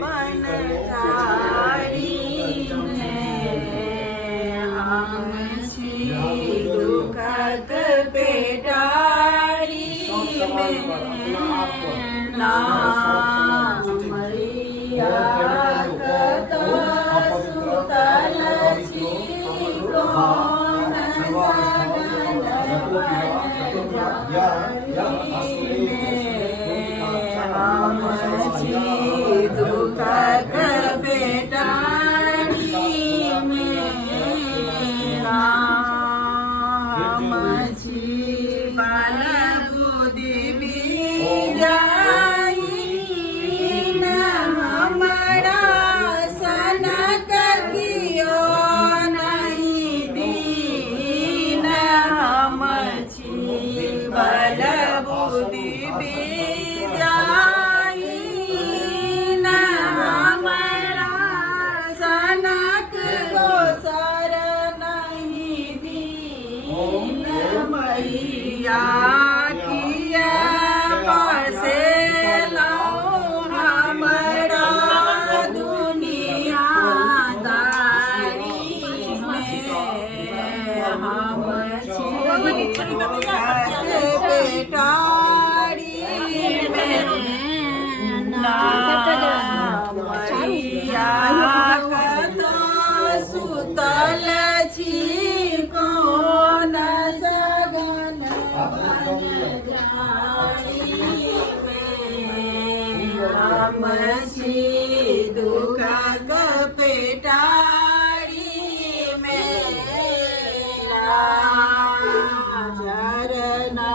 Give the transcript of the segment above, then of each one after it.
बन जारी हम छी दुखत पेटारी नाम मैया कथा सुतल छी कौन हम छी दुखत पेटारी हम छी बाल बुद्धि बिजाई हमारा सनक कियो नहीं दीन हम छी बाल बुद्धि बिजाई हमारा सनक दोसर नहीं दीन मैया किया बसे हमारा दुनिया दारी में हम छी पेटारी में मैया कथा सुतल छी कौन सगन बन जारी में हम छी दुखत पेटारी में चरना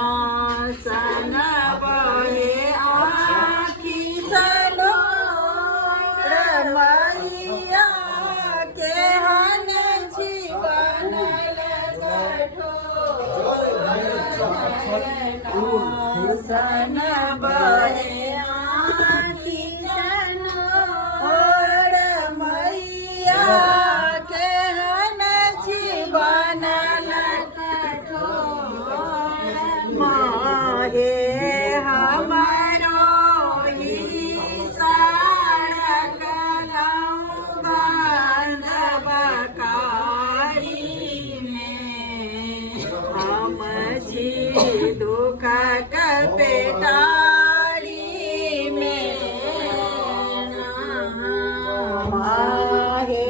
सन बहे आखि सनो मैया केहन छी बनल कठोर सन बहे आखि सनो मैया केहन छी बनल माहे हमारो ही सारक लौगन बकारी में हम छी दुखक पेटारी में माहे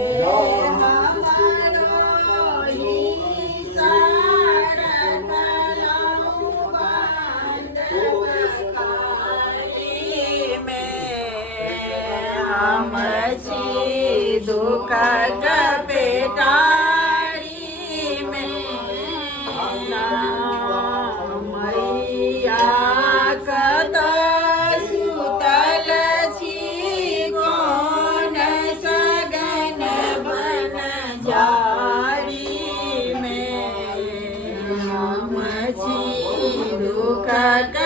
हम छी दुखत पेटारी में मैया कथा सुतल छी कौन सगन बन जारी में हम छी दुखत